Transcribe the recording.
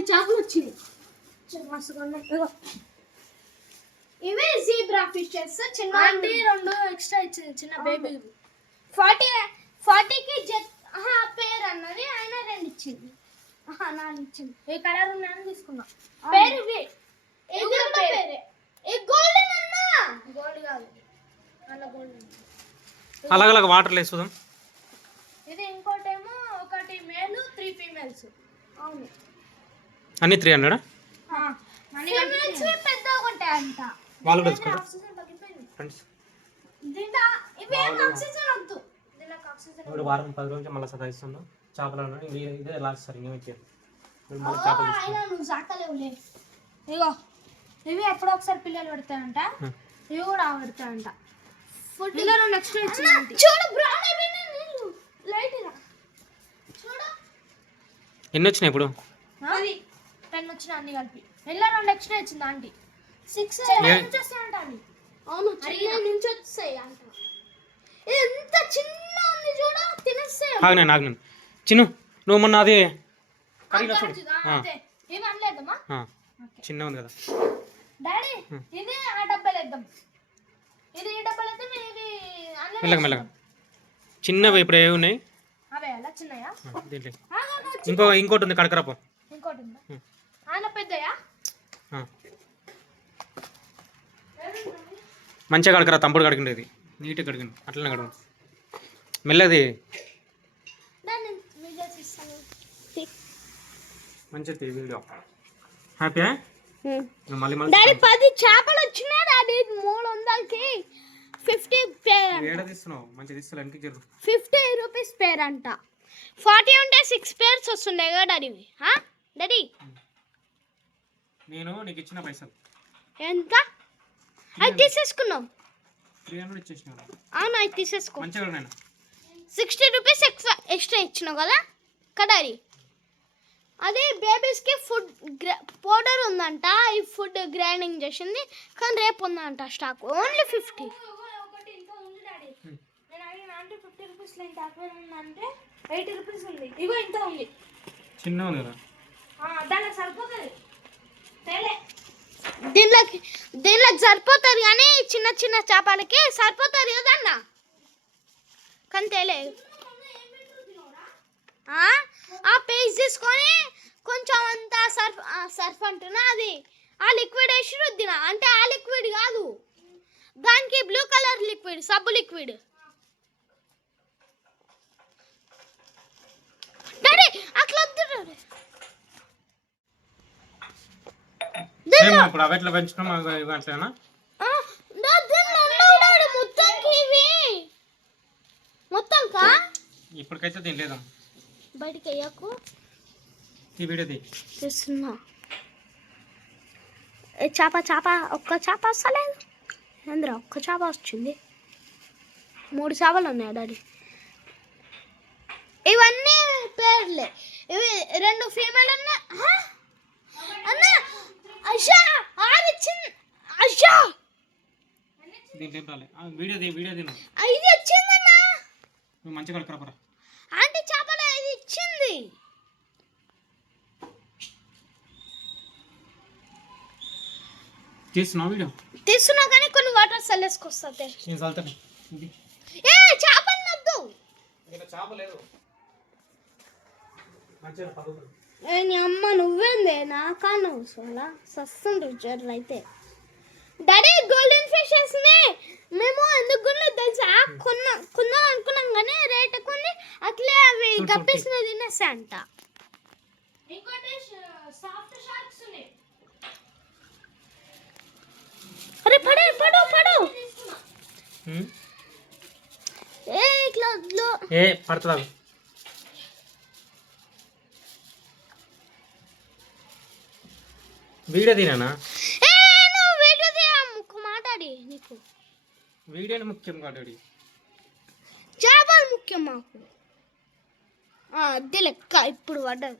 పది చేపలు వచ్చింది. ఇవి జీబ్రా ఫిషెస్ చిన్న రెండు. ఎక్స్ట్రా ఇచ్చింది చిన్న బేబీ ఫార్టీ ఫార్టీకి జెట్ ఆహా, పేరు అన్నది ఆయన రెండు ఇచ్చింది. ఆహా, నాలుగు ఇచ్చింది. ఏ కలర్ ఉన్నాయని తీసుకున్నా. పేరు ఇవి ఇది కూడా పేరే? ఈ గోల్డెన్ అన్నా? గోల్డ్ కాదు. గోల్డ్ అలాగలాగ వాటర్ వేసుదాం ఇది ఇంకోటేమో ఒకటి మేల్ త్రీ ఫీమేల్స్ అవును. అన్ని త్రీ హండ్రెడ్ వాళ్ళు కూడా తీసుకుంటారు. ఫ్రెండ్స్ ఇప్పుడు వారం పది రోజులు మళ్ళీ సతాయిస్తున్నాం. చేపలు అన్నాడు ఇదే లాస్ట్ సార్ ఇంకేం ఇగో ఇవి ఎప్పుడో ఒకసారి పిల్లలు పెడతాయంట. ఇవి కూడా పెడతాయంట. గా. చూడు. ఎన్ని వచ్చినాయి ఇప్పుడు? వచ్చిన అన్ని కలిపి. ఇలా రెండు ఎక్స్ట్రా ఇచ్చింది ఆంటీ. సిక్స్ నుంచి వస్తాయంట అండి అవును చిన్న నుంచి వచ్చాయి అంట. ఇది ఎంత చిన్న ఉంది చూడు తినేస్తాయి ఆగినాయి నాగినాను చిన్ను నువ్వు మొన్న అది కడిగిన చూడు. అనలేదమ్మా. చిన్న ఉంది కదా. డాడీ. ఇది ఆ డబ్బాలు వేద్దాం. ఇది ఈ డబ్బాలు వేద్దాం ఇది అందులో మెల్లగా మెల్లగా. చిన్నవి ఇప్పుడు ఏవి ఉన్నాయి? అవే అలా చిన్నయా? ఇంకో ఇంకోటి ఉంది కడకరాపం. ఇంకోటి ఉందా? మంచిగా కడకరా తమ్ముడు కడిగిండేది నీట్గా కడిగింది అట్లనే కడగండి మెల్లది. వీడియో తీస్తాను. మంచిది వీడియో. హ్యాపీ మళ్ళీ మళ్ళీ డాడీ పది చేపలు వచ్చినాయి డాడీ మూడు వందలకి. ఫిఫ్టీ పేర్ ఏడ తీస్తున్నావు? వెనక్కి జరుగు. ఫిఫ్టీ రూపీస్ పేర్ అంట ఫార్టీ ఉంటే సిక్స్ పేర్స్ వస్తుండే కదా డాడీ? డాడీ నేను నీకు ఇచ్చిన పైసలు. ఎంత? అది తీసేసుకున్నాం త్రీ హండ్రెడ్ ఇచ్చేసిన అవును అది తీసేసుకో. మంచిగా నేను సిక్స్టీ రూపీస్ ఎక్స్ట్రా ఎక్స్ట్రా ఇచ్చినావు కదా? కడారి అదే బేబీస్కి ఫుడ్ పౌడర్ ఉందంట ఈ ఫుడ్ గ్రైండింగ్ చేసింది కానీ రేపు ఉందంట స్టాక్. Only fifty. ఒకటి ఇంత ఉంది డాడీ నేను అడిగిన ఆంటీ ఫిఫ్టీ రూపీస్ లేని తక్కువ ఉందంటే ఎయిటీ రూపీస్ ఉంది. ఇగో ఇంత ఉంది. చిన్న కదా ఆ, దానికి సరిపోతుంది తేలే దీనిలోకి దీనిలోకి సరిపోతుంది కానీ చిన్న చిన్న చేపలకి సరిపోతుంది కదన్న కానీ తెలియదు ఆ? పేస్ట్ తీసుకొని కొంచెం అంతా సర్ఫ్ సర్ఫ్ అంటున్నా అది. ఆ లిక్విడ్ వేసి రుద్దిన అంటే ఆ లిక్విడ్ కాదు. దానికి బ్లూ కలర్ లిక్విడ్ సబ్బు లిక్విడ్ డాడీ అట్లా వద్దు డాడీ. సేమ్ ఇప్పుడు అవి ఎట్లా అవి ఇవి అట్లేనా ఇవి. మొత్తంకా ఇప్పటికైతే దీని లేదా. బయటికి అయ్యాకు ఈ వీడియో తీ. తెస్తున్నా ఏ చేప చేప ఒక్క చేప వస్తలేదు. ఏంద్రా ఒక్క చేప వచ్చింది? మూడు చేపలు ఉన్నాయి డాడీ? ఇవన్నీ పేర్లే. ఇవి రెండు ఫీమేల్? అన్న అషా ఆరిచ్చింది అషా రాలే. వీడియో వీడియో తిను ఇది వచ్చిందన్నా? నువ్వు మంచిగా కడకరాపరా ఆంటీ చేపలు ఇది ఇచ్చింది. వీడియో? తీస్తున్నా కానీ కొన్ని వాటర్ నేను ఇది. ఏ చేపలు నద్దు. ఇక్కడ చేప లేదు. మంచిగా ఏ నీ అమ్మ నువ్వేందే? నాకా నువ్వు సోలా సస్తుండ్రు జర్రు అయితే డాడీ గోల్డెన్ ఫిషెస్ని మేము ఎందుకు కొనలేదు తెలుసా? కొన్నా కొందాం అనుకున్నాం కానీ రేట్ కొన్ని అట్లే అవి గప్పిసిన తినేస్తా అంట ఇంకోటి సాఫ్ట్ షార్క్స్ ఉన్నాయి అరే పడే పడు. ఏ ఇట్లా. ఏ పడుతుంది? వీడియో తినా ఏ నువ్వు వీడియో తీయ ముక్కు మాట్లాడి నీకు. వీడియోని ముఖ్యం కాదు చేపలు ముఖ్యం మాకు. ఆ, అద్దె లెక్క ఇప్పుడు పడ్డది.